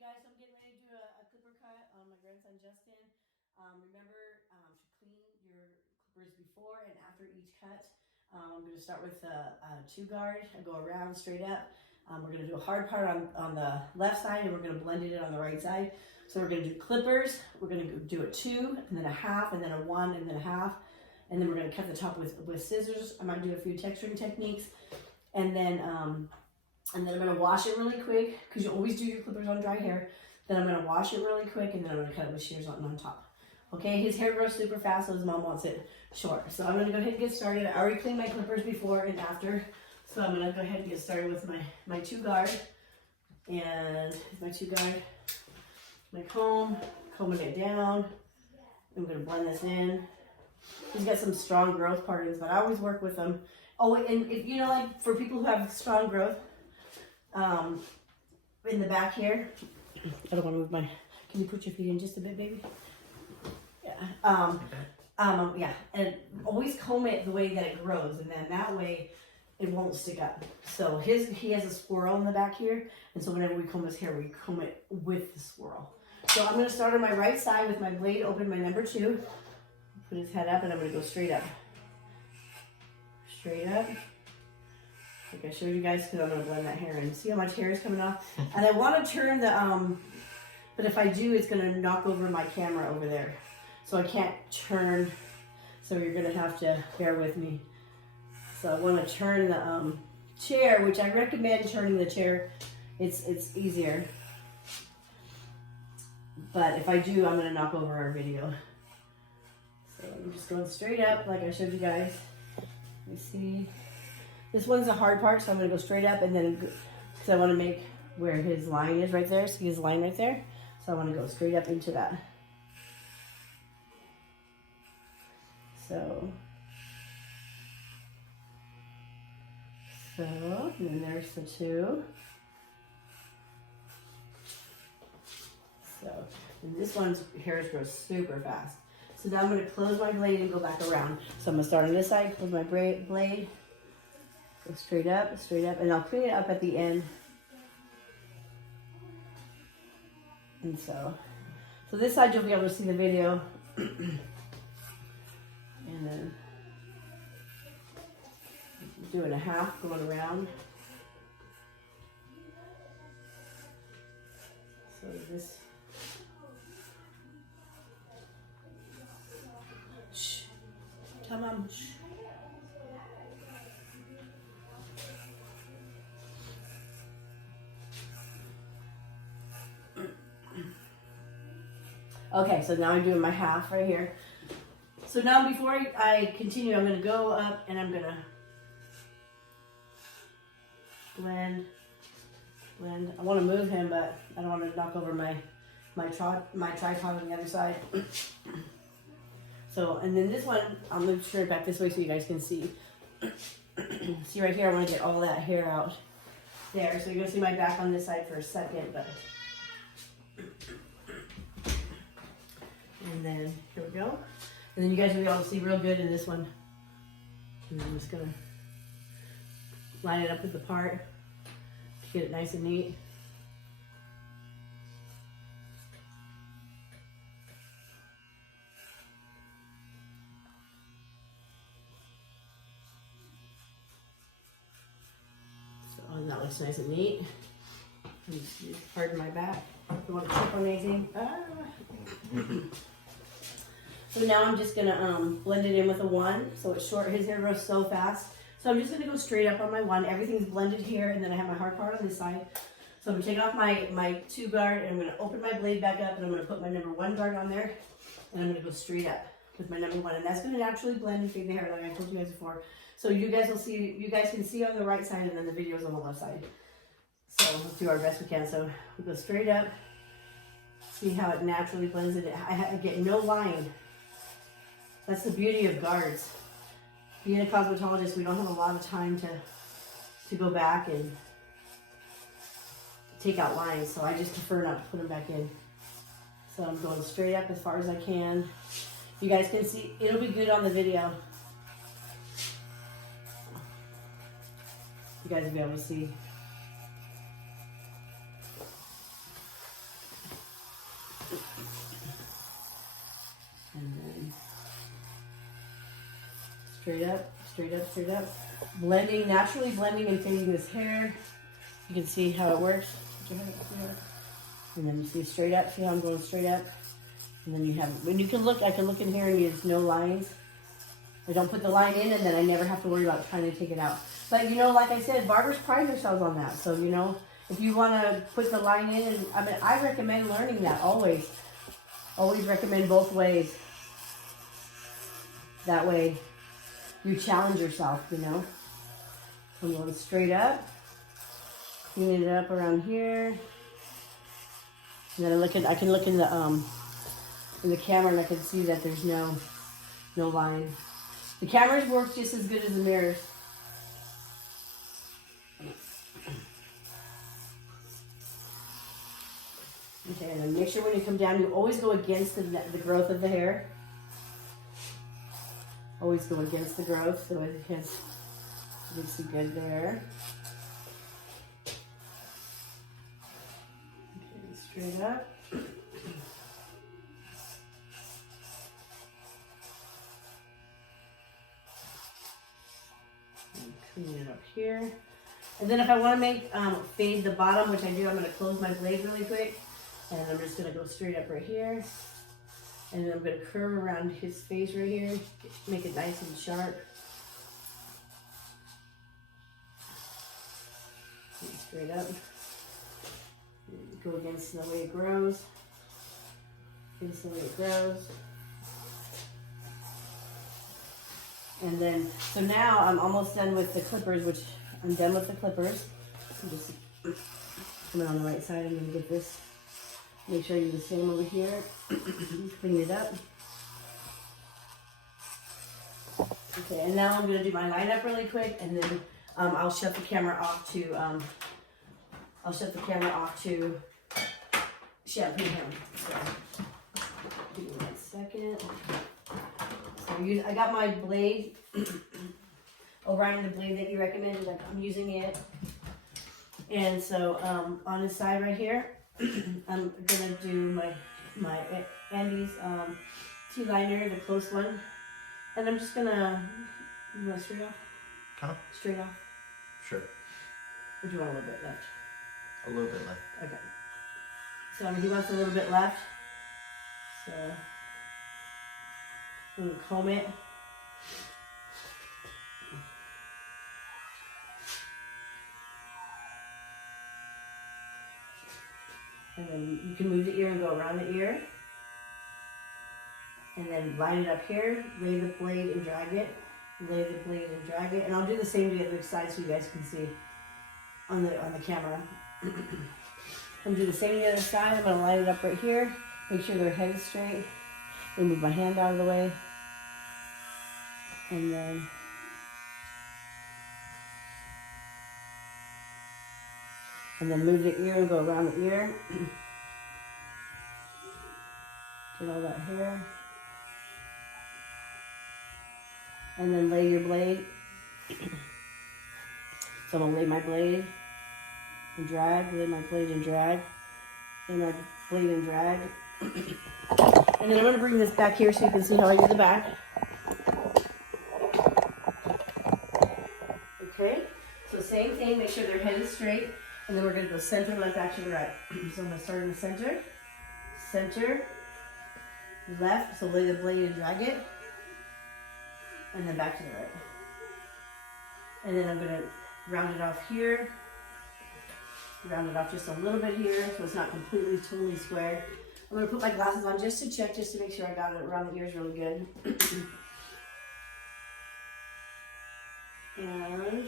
guys, so I'm getting ready to do a clipper cut on my grandson Justin. Remember to clean your clippers before and after each cut. I'm going to start with a 2-guard. I go around straight up. We're going to do a hard part on the left side, and we're going to blend it in on the right side. So we're going to do clippers. We're going to do a 2, and then a half, and then a 1, and then a half. And then we're going to cut the top with scissors. I might do a few texturing techniques. And then I'm going to wash it really quick, because you always do your clippers on dry hair. Then I'm going to wash it really quick, and then I'm going to cut it with shears on top. Okay, his hair grows super fast, so his mom wants it short. So I'm going to go ahead and get started. I already cleaned my clippers before and after. So I'm going to go ahead and get started with my 2-guard. And my 2-guard, my combing it down. I'm going to blend this in. He's got some strong growth partings, but I always work with them. Oh, and if, you know, like for people who have strong growth, in the back here, I don't want to move my, can you put your feet in just a bit, baby? Yeah. Yeah, and always comb it the way that it grows, and then that way it won't stick up. So he has a swirl in the back here, and so whenever we comb his hair, we comb it with the swirl. So I'm going to start on my right side with my blade open, my number 2, put his head up, and I'm going to go straight up. Straight up. Like I showed you guys, because I'm going to blend that hair in. See how much hair is coming off? And I want to turn the, but if I do, it's going to knock over my camera over there. So I can't turn, so you're going to have to bear with me. So I want to turn the chair, which I recommend turning the chair. It's easier. But if I do, I'm going to knock over our video. So I'm just going straight up like I showed you guys. You see, this one's a hard part, so I'm going to go straight up, and then because I want to make where his line is right there. See his line right there? So I want to go straight up into that. So, and then there's the 2. So, and this one's hair grows super fast. So now I'm going to close my blade and go back around. So I'm going to start on this side, close my blade, go straight up, and I'll clean it up at the end. And so this side you'll be able to see the video. And then doing a half, going around. So this. Shh. Come on. Shh. Okay, so now I'm doing my half right here. So now before I continue, I'm going to go up and I'm going to blend. I want to move him, but I don't want to knock over my tripod on the other side. So, and then this one, I'll move straight back this way so you guys can see. See right here, I want to get all that hair out there. So you're going to see my back on this side for a second, but. And then, here we go. And then you guys will be able to see real good in this one. And I'm just going to line it up with the part to get it nice and neat. So, and that looks nice and neat. Pardon my back. If you want to tip on anything. So now I'm just gonna blend it in with a 1, so it's short. His hair grows so fast. So I'm just gonna go straight up on my 1. Everything's blended here, and then I have my hard part on this side. So I'm gonna take off my 2-guard, and I'm gonna open my blade back up, and I'm gonna put my number 1 guard on there, and I'm gonna go straight up with my number 1, and that's gonna naturally blend and fade the hair like I told you guys before. So you guys can see on the right side, and then the video's on the left side. So let's do our best we can. So we go straight up. See how it naturally blends it. I get no line. That's the beauty of guards. Being a cosmetologist, we don't have a lot of time to go back and take out lines, so I just prefer not to put them back in. So I'm going straight up as far as I can. You guys can see, it'll be good on the video. You guys will be able to see. straight up, straight up, straight up. Blending, naturally blending and fading this hair. You can see how it works. And then you see straight up, see how I'm going straight up? And then you have, when you can look, I can look in here and there's no lines. I don't put the line in and then I never have to worry about trying to take it out. But you know, like I said, barbers pride themselves on that. So, you know, if you want to put the line in, and I mean, I recommend learning that always. Always recommend both ways. That way you challenge yourself, you know. I'm going straight up. Clean it up around here. And then I can look in the camera and I can see that there's no line. The cameras work just as good as the mirrors. Okay, and then make sure when you come down, you always go against the growth of the hair. Always go against the growth, so it looks good there. Okay, straight up. Clean it up here. And then if I want to make fade the bottom, which I do, I'm going to close my blade really quick. And I'm just going to go straight up right here. And then I'm going to curve around his face right here. Make it nice and sharp. And straight up. Go against the way it grows. Against the way it grows. And then, so now I'm almost done with the clippers, which I'm done with the clippers. I'm just coming on the right side. I'm going to get this. Make sure I do the same over here. Clean it up. Okay, and now I'm going to do my lineup really quick, and then I'll shut the camera off to shampoo him. So, give me 1 second. So I got my blade. Orion, the blade that you recommended, like I'm using it. And so on the side right here, I'm gonna do my Andy's T-liner, the close one, and I'm just gonna. You want straight off? Huh? Straight off. Sure. Or do you want a little bit left? A little bit left. Okay. So he wants a little bit left. So I'm gonna comb it. And then you can move the ear and go around the ear. And then line it up here, lay the blade and drag it. Lay the blade and drag it. And I'll do the same to the other side so you guys can see on the camera. I'm do the same to the other side. I'm gonna line it up right here. Make sure their head is straight. Move my hand out of the way. And then move the ear and go around the ear. Get all that hair. And then lay your blade. So I'm gonna lay my blade and drag, lay my blade and drag, lay my blade and drag. And then I'm gonna bring this back here so you can see how I do the back. Okay, so same thing, make sure their head is straight. And then we're going to go center, left, back to the right. So I'm going to start in the center. Center, left, so lay the blade and drag it. And then back to the right. And then I'm going to round it off here. Round it off just a little bit here so it's not completely, totally square. I'm going to put my glasses on just to check, just to make sure I got it around the ears really good. And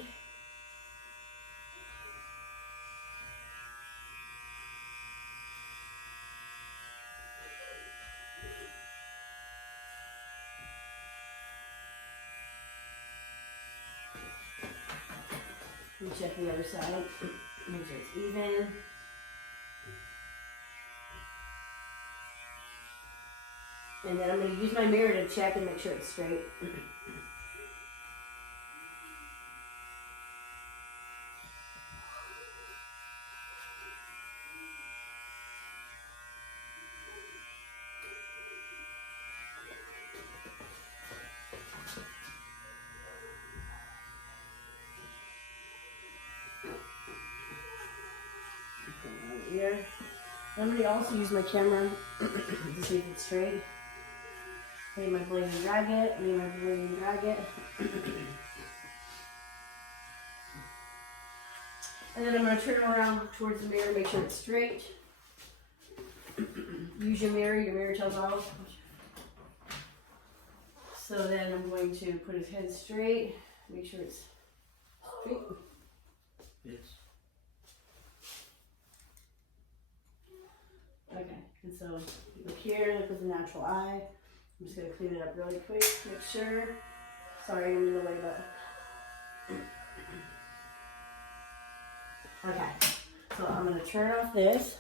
check the other side, make sure it's even. And then I'm going to use my mirror to check and make sure it's straight. ear. I'm going to also use my camera to see if it's straight. Lean my blade and drag it, lean my blade and drag it. And then I'm going to turn around towards the mirror, make sure it's straight. Use your mirror tells all. So then I'm going to put his head straight, make sure it's straight. Yes. Okay, and so look here, look with the natural eye. I'm just going to clean it up really quick, make sure. Sorry, I'm in the way, but. Okay, so I'm going to turn off this.